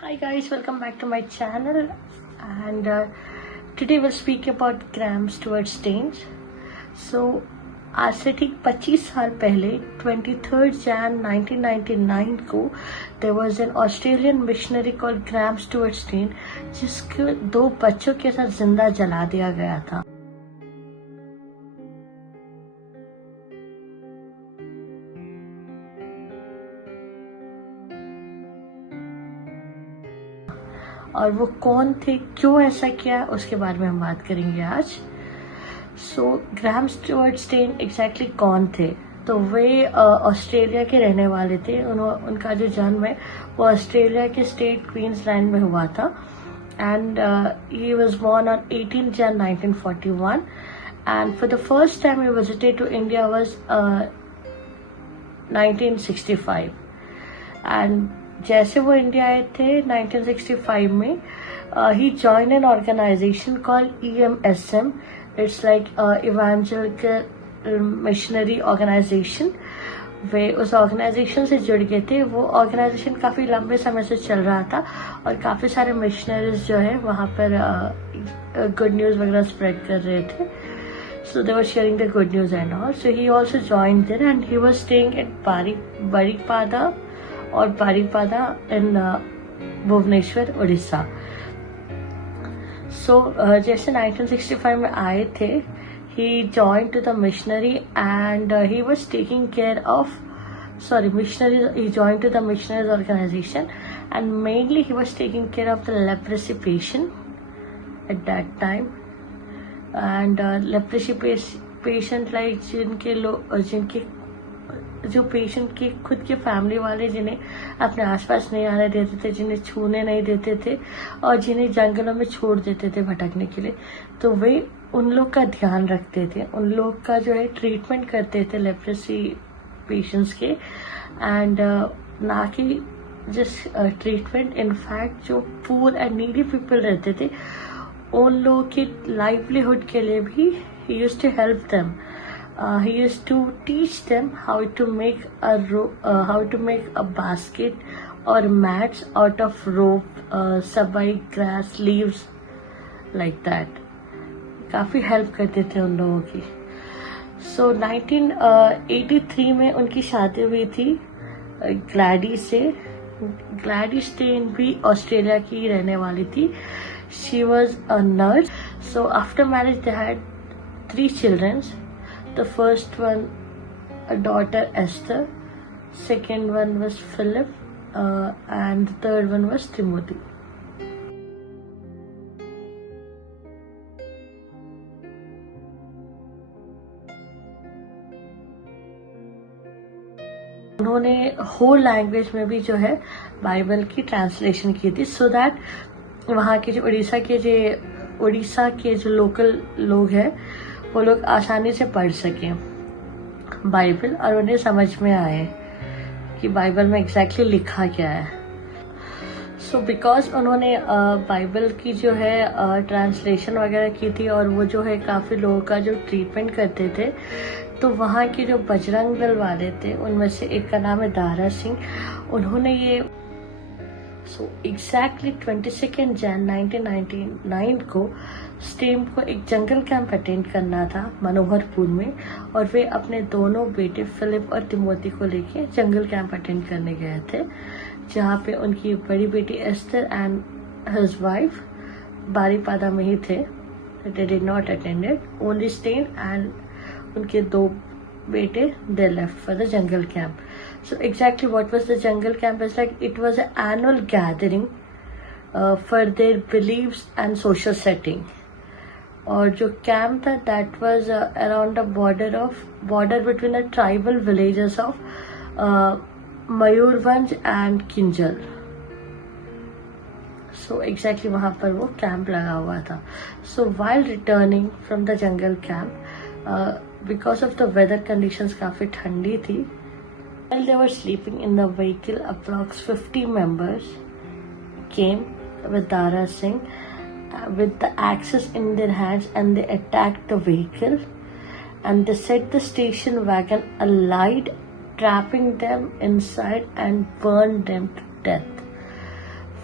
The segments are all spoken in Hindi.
Hi guys, welcome back to my channel and today we'll speak about Graham Stuart Staines. So आज से ठीक 25 साल पहले 23rd Jan 1999 को there was an Australian missionary called Graham Stuart Staines जिसके 2 बच्चों के साथ जिंदा जला दिया गया था। और वो कौन थे, क्यों ऐसा किया, उसके बारे में हम बात करेंगे आज। सो ग्राहम स्टुअर्ट स्टेन एग्जैक्टली कौन थे? तो वे ऑस्ट्रेलिया के रहने वाले थे। उनका जो जन्म है वो ऑस्ट्रेलिया के स्टेट क्वींसलैंड में हुआ था and he was born on 18 Jan 1941 and for the first time he visited to India was 1965 and जैसे वो इंडिया आए थे 1965 में he joined an organization called EMSM. It's like Evangelical Missionary Organization. वे उस ऑर्गेनाइजेशन से जुड़ गए थे। वो ऑर्गेनाइजेशन काफ़ी लंबे समय से चल रहा था और काफ़ी सारे मिशनरीज जो है वहाँ पर गुड न्यूज़ वगैरह स्प्रेड कर रहे थे। So they were sharing the good news and all. So he also joined there and he was staying at Baripada और बारीपादा इन भुवनेश्वर उड़ीसा। सो जैसे 1965 में आए थे he joined to the missionary and he was taking care of he joined to the missionaries organization and mainly he was taking care of the leprosy patient at that time and leprosy patient like जिनके जो पेशेंट के खुद के फैमिली वाले जिन्हें अपने आसपास नहीं आने देते थे, जिन्हें छूने नहीं देते थे और जिन्हें जंगलों में छोड़ देते थे भटकने के लिए, तो वे उन लोग का ध्यान रखते थे, उन लोग का जो है ट्रीटमेंट करते थे लेप्रेसी पेशेंट्स के एंड ना कि जिस ट्रीटमेंट इनफैक्ट जो पुअर एंड नीडी पीपल रहते थे उन लोगों की लाइवलीहुड के लिए भी he used to help them. He used to teach them how to make a basket or mats out of rope, sabai, grass, leaves, like that. काफी हेल्प करते थे उन लोगों की. So 1983 में उनकी शादी हुई थी ग्लैडी से. ग्लैडी स्टेन भी ऑस्ट्रेलिया की रहने वाली थी. She was a nurse. So after marriage they had 3 children. The first one, a daughter Esther, second one was Philip, and the third one was Timothy. उन्होंने होल लैंग्वेज में भी जो है बाइबल की ट्रांसलेशन की थी सो दैट वहाँ के जो उड़ीसा के जो लोकल लोग हैं वो लोग आसानी से पढ़ सकें बाइबल और उन्हें समझ में आए कि बाइबल में एग्जैक्टली लिखा क्या है. सो बिकॉज उन्होंने बाइबल की जो है ट्रांसलेशन वगैरह की थी और वो जो है काफ़ी लोगों का जो ट्रीटमेंट करते थे, तो वहाँ के जो बजरंग दल वाले थे उनमें से एक का नाम है दारा सिंह. उन्होंने ये एग्जैक्टली 22 Jan 1999 को स्टेम को एक जंगल कैंप अटेंड करना था मनोहरपुर में और वे अपने दोनों बेटे फिलिप और तिमोथी को लेके जंगल कैंप अटेंड करने गए थे, जहाँ पे उनकी बड़ी बेटी Esther and his wife Baripada में ही थे. They did not attended, only Staines and उनके 2 bete, they left for the jungle camp. So exactly what was the jungle camp is like, it was an annual gathering for their beliefs and social setting. और जो कैंप था that was around the border between the tribal villages of Mayurbhanj and Kinjal. So exactly वहाँ पर वो कैंप लगा हुआ था. So while returning from the jungle camp, because of the weather conditions काफी ठंडी थी, while they were sleeping in the vehicle, approx 50 members came with Dara Singh with the axes in their hands and they attacked the vehicle and they set the station wagon alight, trapping them inside and burned them to death.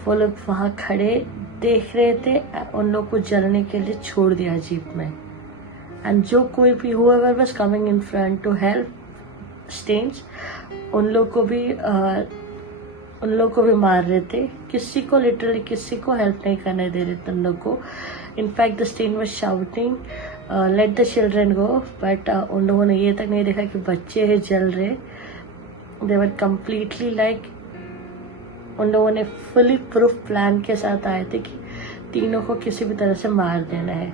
वो लोग वहाँ खड़े देख रहे थे, उन लोग को जलने के लिए छोड़ दिया जीप में। एंड जो कोई भी whoever was coming in front to help Staines, उन लोग को भी मार रहे थे। किसी को लिटरली किसी को हेल्प नहीं करने दे रहे थे उन लोग को। In fact the stain was shouting let the children go, but उन लोगों ने ये तक नहीं देखा कि बच्चे हैं जल रहे। दे वर कम्प्लीटली लाइक, उन लोगों ने फुली प्रूफ प्लान के साथ आए थे कि तीनों को किसी भी तरह से मार देना है।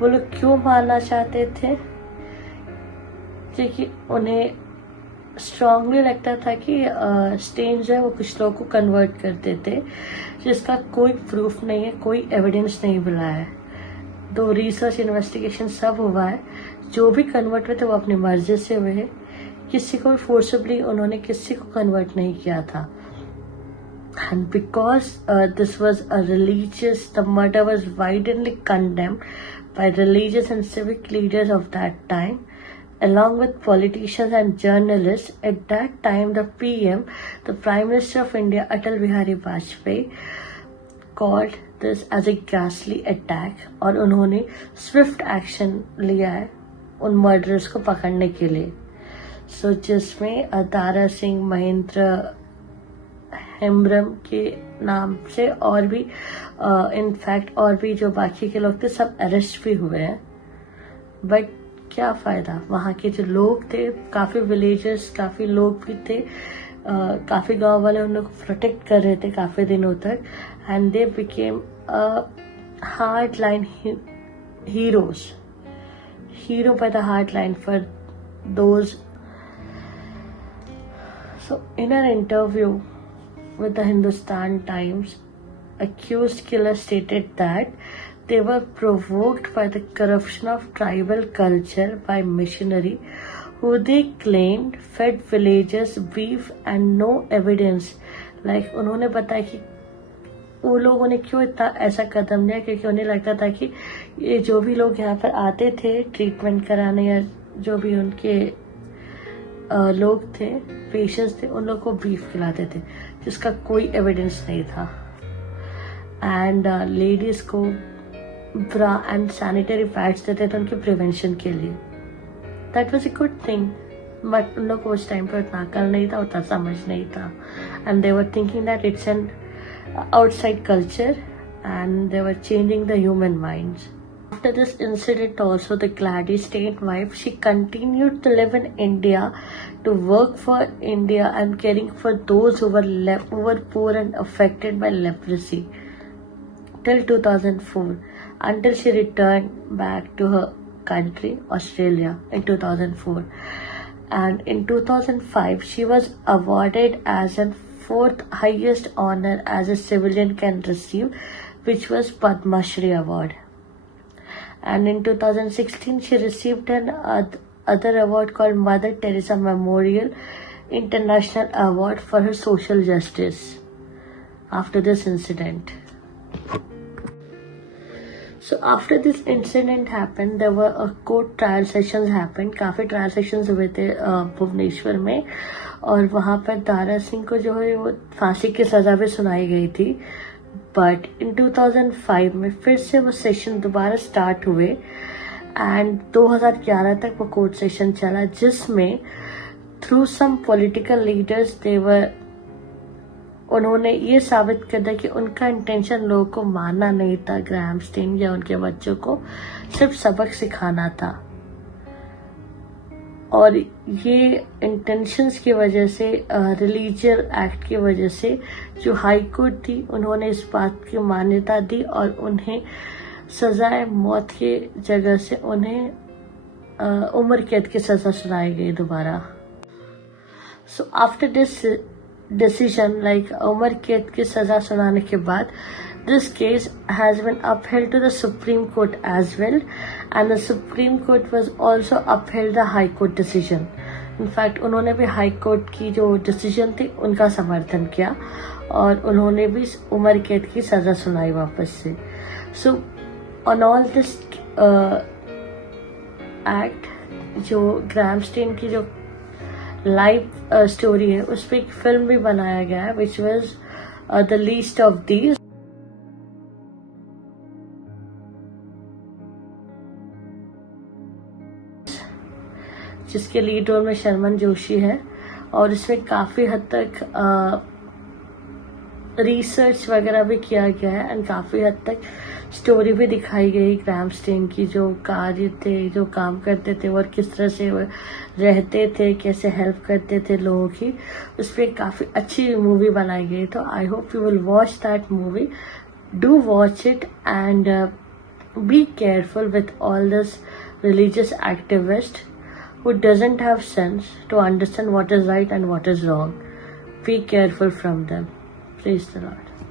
वो लोग क्यों मारना चाहते थे? क्योंकि उन्हें स्ट्रांगली लगता था कि स्टेन जो है वो कुछ लोगों को कन्वर्ट करते थे, जिसका कोई प्रूफ नहीं है, कोई एविडेंस नहीं मिला है। दो रिसर्च इन्वेस्टिगेशन सब हुआ है, जो भी कन्वर्ट हुए थे वो अपनी मर्जी से हुए, किसी को फोर्सबली उन्होंने किसी को कन्वर्ट नहीं किया था। And because this was a religious, the murder was widely condemned by religious and civic leaders of that time, along with politicians and journalists. At that time, the PM, the Prime Minister of India, Atal Bihari Vajpayee, called this as a ghastly attack, और उन्होंने swift action लिया है उन murderers को पकड़ने के लिए। So जिसमें दारा सिंह, महेंद्र हेम्ब्रम के नाम से और भी इनफैक्ट और भी जो बाकी के लोग थे सब अरेस्ट भी हुए हैं। बट क्या फायदा, वहाँ के जो लोग थे, काफी विलेजर्स, काफी लोग भी थे, काफी गांव वाले उन लोग को प्रोटेक्ट कर रहे थे काफी दिनों तक। And they became hard line hero by the hard line for those. So in an interview with the Hindustan Times, accused killers stated that they were provoked by the corruption of tribal culture by missionary who they claimed fed villagers beef and no evidence. Like उन्होंने बताया कि वो लोगों ने क्यों इतना ऐसा कदम लिया, क्योंकि उन्हें लगता था कि ये जो भी लोग यहाँ पर आते थे ट्रीटमेंट कराने या जो भी उनके लोग थे, पेशेंट्स थे, उन लोग को बीफ खिलाते थे, जिसका कोई एविडेंस नहीं था। एंड लेडीज को ब्रा एंड सैनिटरी पैड्स देते थे उनके प्रिवेंशन के लिए। That was a good thing, but उन लोग को उस टाइम पर उतना अकल नहीं था, उतना समझ नहीं था। And they were thinking that it's an outside culture and they were changing the human minds. After this incident also, the Gladys State wife, she continued to live in India, to work for India and caring for those who were poor and affected by leprosy till 2004, until she returned back to her country, Australia, in 2004. And in 2005, she was awarded as a fourth highest honor as a civilian can receive, which was Padma Shri Award. And in 2016, she received an other award called Mother Teresa Memorial International Award for her social justice after this incident. So after this incident happened, there were court trial sessions happened. काफी trial sessions हुए थे भुवनेश्वर में, और वहाँ पर दारा सिंह को जो है वो फांसी की सजा भी सुनाई गई थी। बट इन 2005 में फिर से वो सेशन दोबारा स्टार्ट हुए एंड 2011 तक वो कोर्ट सेशन चला, जिसमें थ्रू सम पॉलिटिकल लीडर्स उन्होंने ये साबित कर दिया कि उनका इंटेंशन लोगों को मारना नहीं था, ग्राहम स्टेन या उनके बच्चों को सिर्फ सबक सिखाना था। और ये इंटेंशंस की वजह से, रिलीजियस एक्ट की वजह से जो हाई कोर्ट थी, उन्होंने इस बात की मान्यता दी और उन्हें सजाए मौत की जगह से उन्हें उम्र कैद की सजा सुनाई गई दोबारा। So after this decision, like उम्र कैद की सजा सुनाने के बाद, this case has been upheld to the Supreme Court as well, and the Supreme Court was also upheld the High Court decision. In fact, उन्होंने भी हाई कोर्ट की जो डिसीजन थी उनका समर्थन किया और उन्होंने भी उम्र कैद की सज़ा सुनाई वापस से. So on all this act, जो ग्रैहम स्टेन की जो लाइफ स्टोरी है उस पर एक फिल्म भी बनाया गया है, which was the least of these, जिसके लीड रोल में शर्मन जोशी है. और इसमें काफ़ी हद तक रिसर्च वगैरह भी किया गया है एंड काफ़ी हद तक स्टोरी भी दिखाई गई ग्रैहम स्टेन की, जो कार्य थे, जो काम करते थे और किस तरह से वो रहते थे, कैसे हेल्प करते थे लोगों की. उस पर काफ़ी अच्छी मूवी बनाई गई. तो I hope you will watch that movie. Do watch it and be careful with all this religious activist who doesn't have sense to understand what is right and what is wrong. Be careful from them. Praise the Lord.